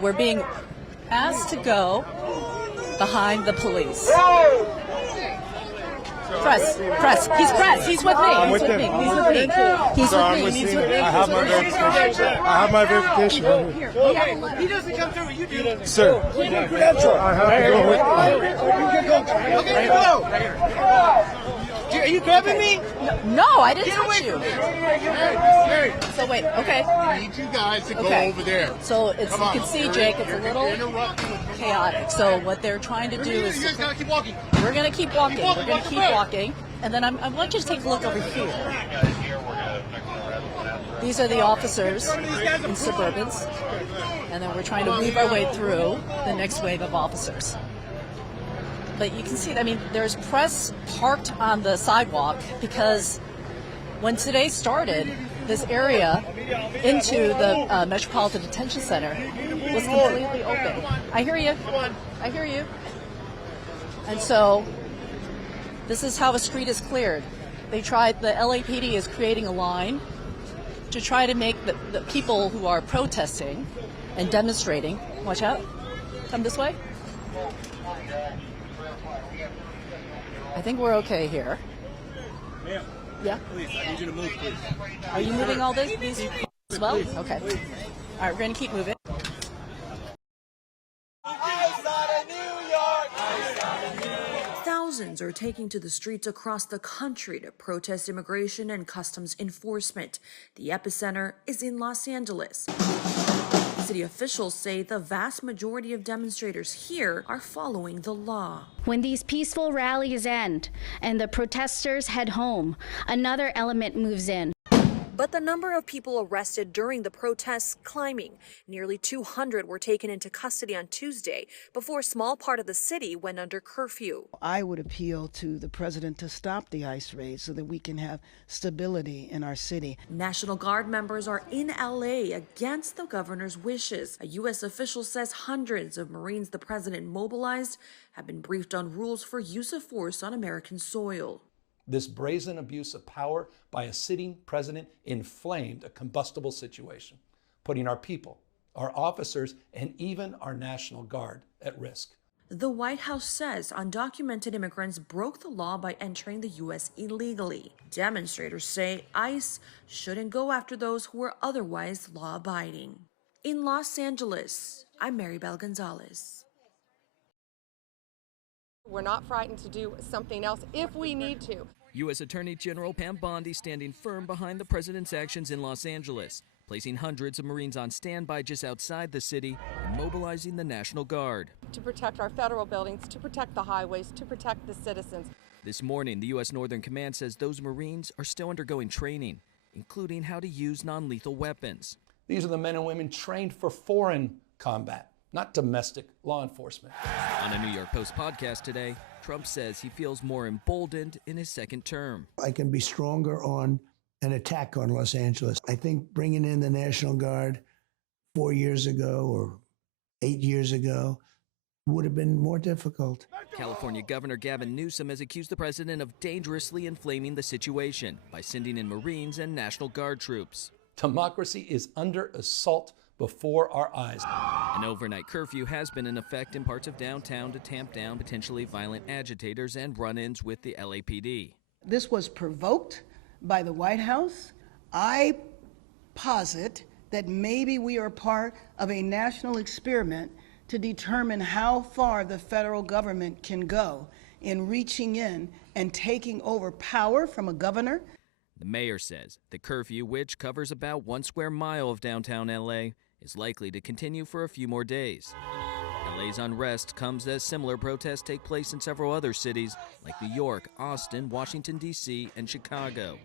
we're being asked to go behind the police. Press. He's press. He's with me. He's with me. I have my verification. I have my verification right here. He doesn't come through. You do. Sir, I have to go with Okay, go. Are you grabbing me? No, I didn't touch you. So wait, okay. I need you guys to go over there. So it's, you can see, Jake, it's a little chaotic. So what they're trying to do is You guys gotta keep walking. we're going to keep walking. We're going to keep walking. And then I want you to take a look over here. These are the officers in Suburbans. And then we're trying to weave our way through the next wave of officers. But you can see, I mean, there's press parked on the sidewalk because when today started, this area into the Metropolitan Detention Center was completely open. I hear you. I hear you. And so this is how a street is cleared. The LAPD is creating a line to try to make the people who are protesting and demonstrating, watch out, come this way. I think we're okay here. Ma'am. Yeah? Please, I need you to move, please. Are you moving all these as well? Okay. All right, we're going to keep moving. Thousands are taking to the streets across the country to protest immigration and customs enforcement. The epicenter is in Los Angeles. City officials say the vast majority of demonstrators here are following the law. When these peaceful rallies end and the protesters head home, another element moves in. But the number of people arrested during the protests climbing. Nearly 200 were taken into custody on Tuesday before a small part of the city went under curfew. I would appeal to the president to stop the ICE raids so that we can have stability in our city. National Guard members are in LA against the governor's wishes. A U.S. official says hundreds of Marines the president mobilized have been briefed on rules for use of force on American soil. This brazen abuse of power by a sitting president inflamed a combustible situation, putting our people, our officers, and even our National Guard at risk. The White House says undocumented immigrants broke the law by entering the U.S. illegally. Demonstrators say ICE shouldn't go after those who are otherwise law-abiding. In Los Angeles, I'm Maribel Gonzalez. We're not frightened to do something else if we need to. U.S. Attorney General Pam Bondi standing firm behind the president's actions in Los Angeles, placing hundreds of Marines on standby just outside the city and mobilizing the National Guard. To protect our federal buildings, to protect the highways, to protect the citizens. This morning, the U.S. Northern Command says those Marines are still undergoing training, including how to use non-lethal weapons. These are the men and women trained for foreign combat, not domestic law enforcement. On a New York Post podcast today, Trump says he feels more emboldened in his second term. I can be stronger on an attack on Los Angeles. I think bringing in the National Guard 4 years ago or 8 years ago would have been more difficult. California Governor Gavin Newsom has accused the president of dangerously inflaming the situation by sending in Marines and National Guard troops. Democracy is under assault before our eyes. An overnight curfew has been in effect in parts of downtown to tamp down potentially violent agitators and run-ins with the LAPD. This was provoked by the White House. I posit that maybe we are part of a national experiment to determine how far the federal government can go in reaching in and taking over power from a governor. The mayor says the curfew, which covers about 1 square mile of downtown LA, is likely to continue for a few more days. LA's unrest comes as similar protests take place in several other cities like New York, Austin, Washington, D.C., and Chicago.